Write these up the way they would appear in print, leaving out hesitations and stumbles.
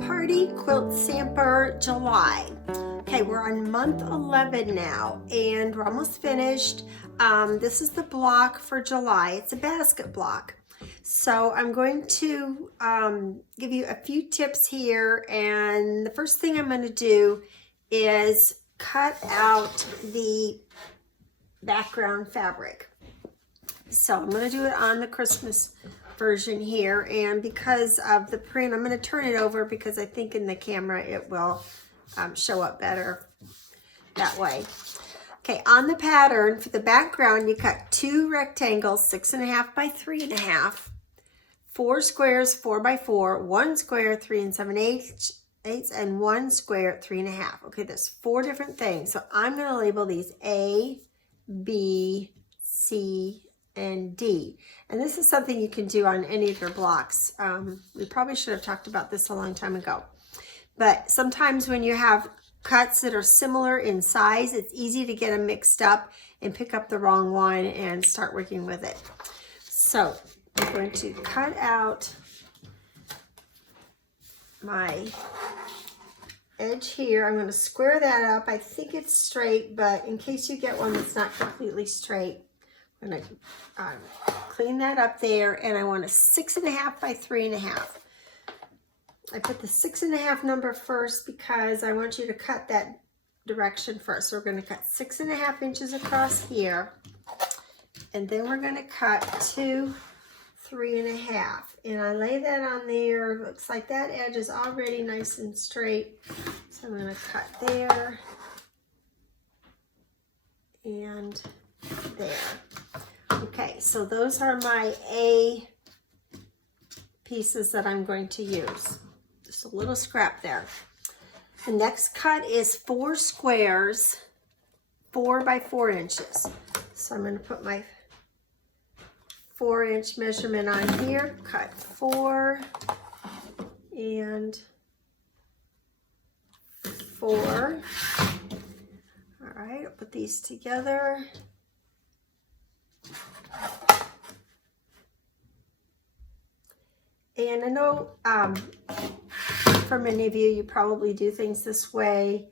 Party Quilt Samper July. Okay, we're on month 11 now and we're almost finished. This is the block for July. It's a basket block. So I'm going to give you a few tips here, and the first thing I'm going to do is cut out the background fabric. So I'm going to do it on the Christmas version here, and because of the print I'm going to turn it over because I think in the camera it will show up better that way. Okay, on the pattern for the background you cut 2 rectangles 6.5 by 3.5, 4 squares 4 by 4, 1 square 3 7/8, and 1 square 3.5. Okay, there's 4 different things, so I'm going to label these A, B, C, and D. And this is something you can do on any of your blocks. We probably should have talked about this a long time ago. But sometimes when you have cuts that are similar in size, it's easy to get them mixed up and pick up the wrong one and start working with it. So I'm going to cut out my edge here. I'm going to square that up. I think it's straight, but in case you get one that's not completely straight, I'm going to clean that up there, and I want a 6.5 by 3.5. I put the 6.5 number first because I want you to cut that direction first. So we're going to cut 6.5 inches across here, and then we're going to cut 2 3.5, and I lay that on there. Looks like that edge is already nice and straight, so I'm going to cut there and there. Okay, so those are my A pieces that I'm going to use. Just a little scrap there. The next cut is 4 squares 4 by 4 inches. So I'm going to put my 4-inch measurement on here, cut 4 and 4. All right, I'll put these together. And I know for many of you, you probably do things this way.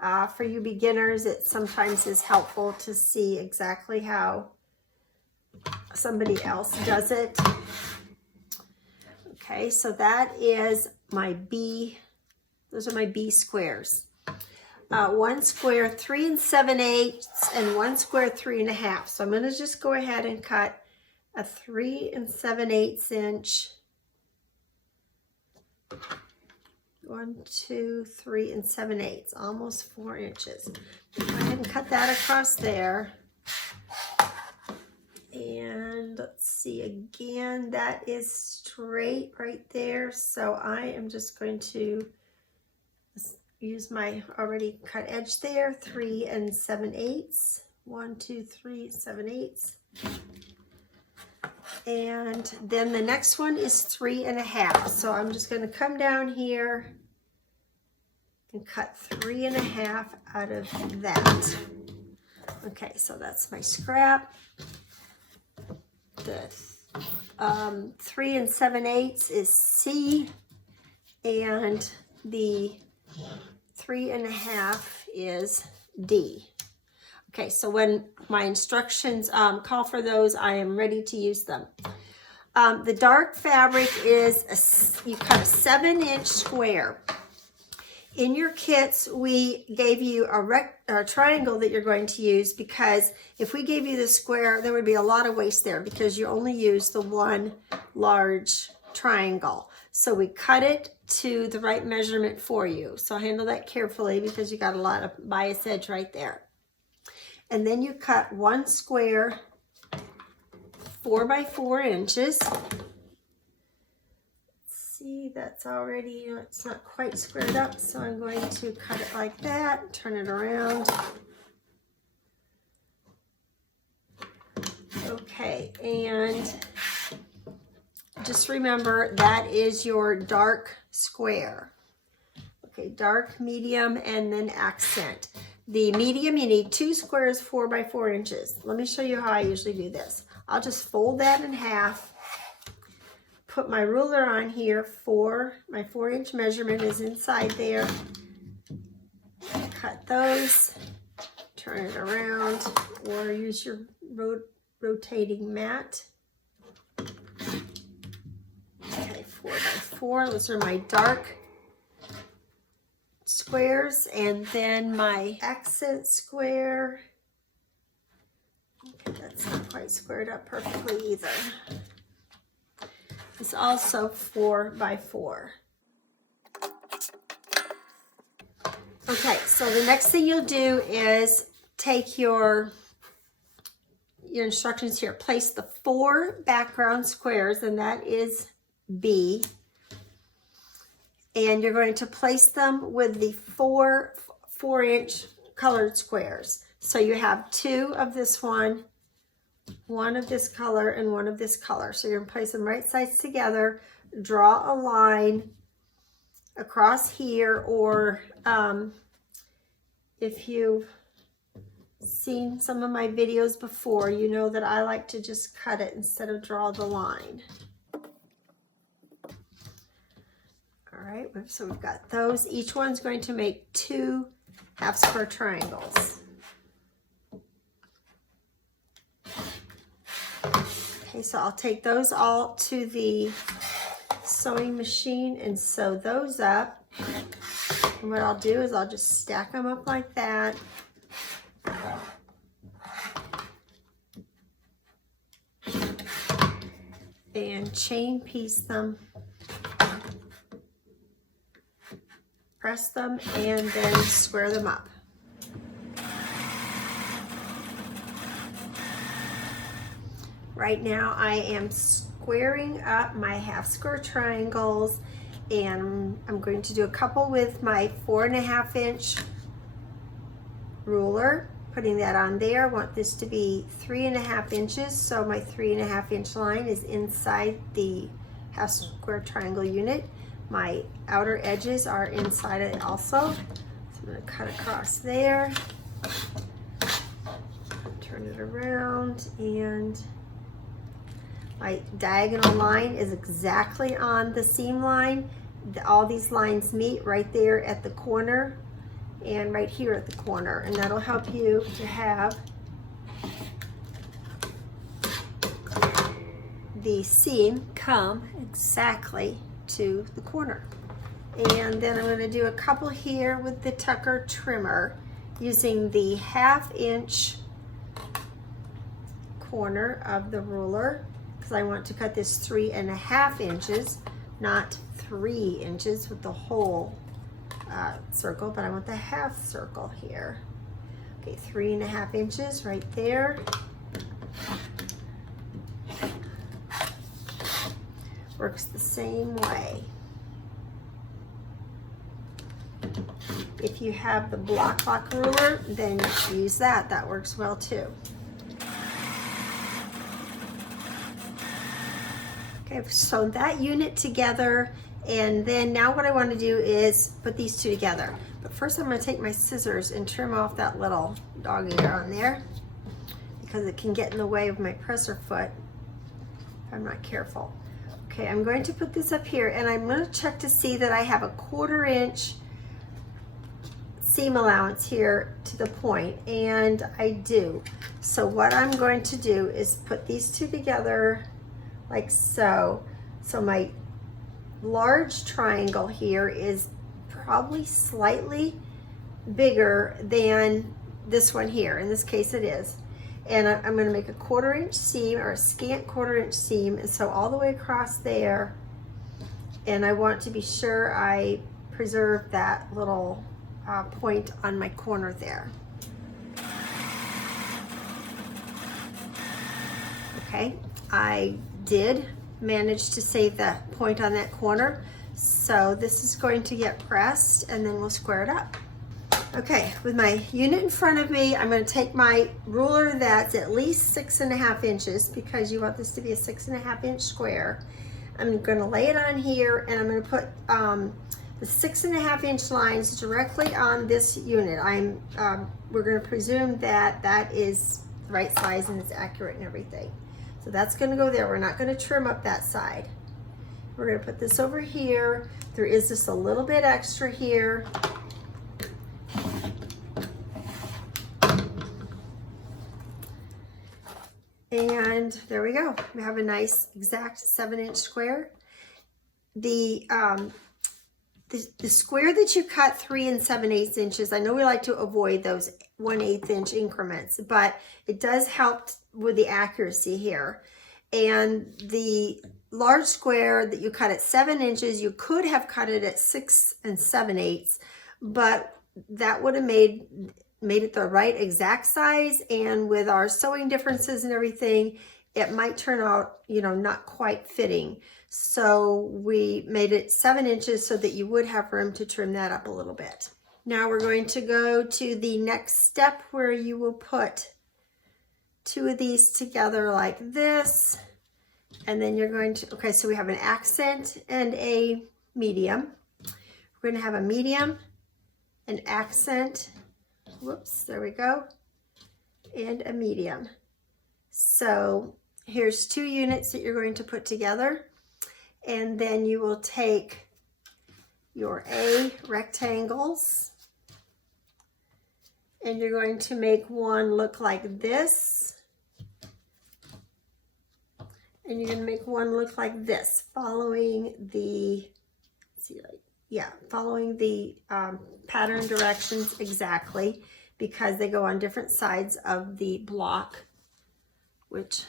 For you beginners, it sometimes is helpful to see exactly how somebody else does it. Okay, so that is my B. Those are my B squares. 1 square 3 7/8 and 1 square 3.5. So I'm going to just go ahead and cut a 3 7/8 inch. 1, 2, 3 7/8, almost 4 inches. Go ahead and cut that across there. And let's see, again, that is straight right there. So I am just going to use my already cut edge there, 3 7/8. 1, 2, 3 7/8. And then the next one is 3.5. So I'm just going to come down here and cut 3.5 out of that. Okay, so that's my scrap. The 3 7/8 is C, and the 3.5 is D. Okay, so when my instructions call for those, I am ready to use them. The dark fabric is, you cut a 7-inch square. In your kits, we gave you a triangle that you're going to use, because if we gave you the square, there would be a lot of waste there because you only use the one large triangle. So we cut it to the right measurement for you. So handle that carefully because you got a lot of bias edge right there. And then you cut 1 square 4 by 4 inches. See, that's already, it's not quite squared up, so I'm going to cut it like that, turn it around. Okay, and just remember that is your dark square. Okay, dark, medium, and then accent. The medium, you need 2 squares 4 by 4 inches. Let me show you how I usually do this. I'll just fold that in half, put my ruler on here for my 4-inch measurement is inside there. Cut those, turn it around, or use your rotating mat. Okay, 4x4, those are my dark squares, and then my accent square. Okay, that's not quite squared up perfectly either. It's also 4x4. Okay, so the next thing you'll do is take your instructions here. Place the 4 background squares, and that is B. And you're going to place them with the 4-inch colored squares. So you have 2 of this one of this color, and 1 of this color. So you're going to place them right sides together, draw a line across here, or if you've seen some of my videos before, you know that I like to just cut it instead of draw the line. All right, so we've got those. Each one's going to make 2 half square triangles. Okay, so I'll take those all to the sewing machine and sew those up. And what I'll do is I'll just stack them up like that. And chain piece them. Press them and then square them up. Right now I am squaring up my half square triangles, and I'm going to do a couple with my 4.5-inch ruler, putting that on there. I want this to be 3.5 inches, so my 3.5-inch line is inside the half square triangle unit. My outer edges are inside it also. So I'm going to cut across there, turn it around, and my diagonal line is exactly on the seam line. All these lines meet right there at the corner and right here at the corner, and that'll help you to have the seam come exactly to the corner. And then I'm going to do a couple here with the Tucker trimmer using the 1/2-inch corner of the ruler, because I want to cut this 3.5 inches, not 3 inches with the whole circle, but I want the half circle here. Okay, 3.5 inches right there. Works the same way. If you have the block ruler, then use that. That works well too. Okay, I've sewn that unit together, and then now what I want to do is put these 2 together. But first I'm going to take my scissors and trim off that little dog ear on there, because it can get in the way of my presser foot if I'm not careful. Okay, I'm going to put this up here, and I'm going to check to see that I have a 1/4 inch seam allowance here to the point, and I do. So what I'm going to do is put these 2 together like so. So my large triangle here is probably slightly bigger than this one here. In this case it is. And I'm going to make a 1/4 inch seam, or a scant 1/4 inch seam, and sew all the way across there. And I want to be sure I preserve that little point on my corner there. Okay, I did manage to save that point on that corner, so this is going to get pressed and then we'll square it up. Okay, with my unit in front of me, I'm going to take my ruler that's at least 6.5 inches, because you want this to be a 6.5 inch square. I'm going to lay it on here, and I'm going to put the 6.5 inch lines directly on this unit. We're going to presume that that is the right size and it's accurate and everything. So that's going to go there. We're not going to trim up that side. We're going to put this over here. There is just a little bit extra here. And there we go. We have a nice exact 7-inch square. The square that you cut 3 7/8 inches, I know we like to avoid those 1/8 inch increments, but it does help with the accuracy here. And the large square that you cut at 7 inches, you could have cut it at 6 7/8, but that would have made it the right exact size. And with our sewing differences and everything, it might turn out, you know, not quite fitting. So we made it 7 inches so that you would have room to trim that up a little bit. Now we're going to go to the next step where you will put 2 of these together like this. And then you're going to, okay, so we have an accent and a medium. We're going to have a medium, an accent, whoops, there we go, and a medium. So here's 2 units that you're going to put together. And then you will take your A rectangles and you're going to make one look like this. And you're going to make one look like this, following the, following the pattern directions exactly, because they go on different sides of the block, which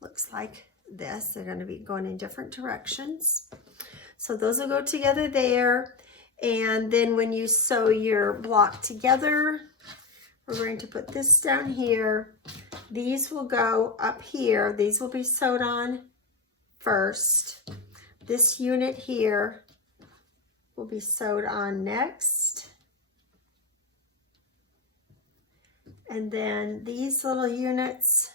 looks like this. They're going to be going in different directions. So those will go together there. And then when you sew your block together, we're going to put this down here. These will go up here. These will be sewed on first. This unit here will be sewed on next. And then these little units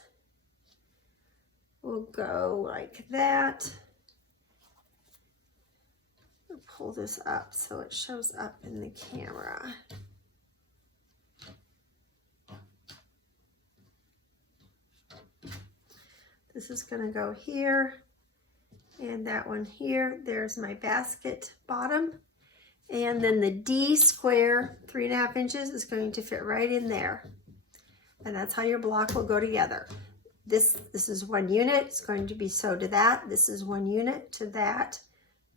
will go like that. I'll pull this up so it shows up in the camera. This is going to go here, and that one here. There's my basket bottom. And then the D square, 3 1/2 inches, is going to fit right in there. And that's how your block will go together. This is 1 unit. It's going to be sewed to that. This is 1 unit to that.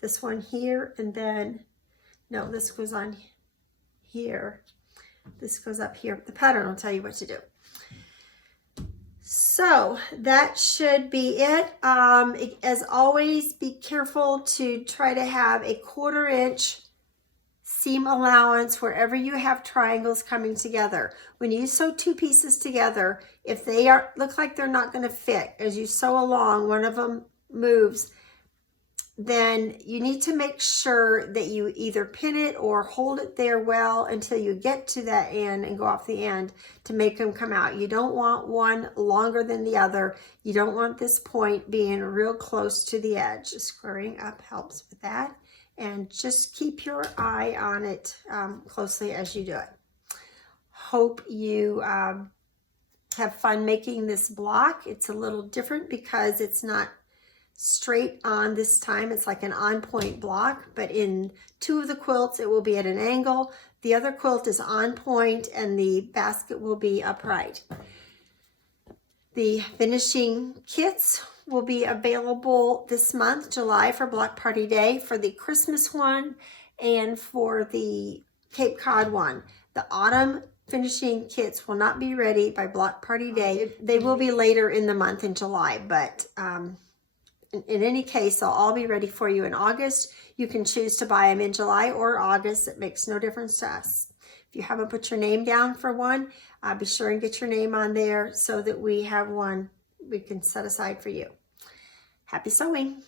This one here, and then, no, this goes on here. This goes up here. The pattern will tell you what to do. So that should be it. As always, be careful to try to have a 1/4 inch seam allowance wherever you have triangles coming together. When you sew 2 pieces together, if they look like they're not going to fit, as you sew along, one of them moves, then you need to make sure that you either pin it or hold it there well until you get to that end and go off the end to make them come out. You don't want one longer than the other. You don't want this point being real close to the edge. Squaring up helps with that. And just keep your eye on it closely as you do it. Hope you have fun making this block. It's a little different because it's not straight on this time. It's like an on-point block, but in 2 of the quilts it will be at an angle. The other quilt is on point and the basket will be upright. The finishing kits will be available this month, July, for Block Party Day, for the Christmas one and for the Cape Cod one. The autumn finishing kits will not be ready by Block Party Day. They will be later in the month in July, but in any case, they'll all be ready for you in August. You can choose to buy them in July or August. It makes no difference to us. If you haven't put your name down for one, be sure and get your name on there so that we have one we can set aside for you. Happy sewing!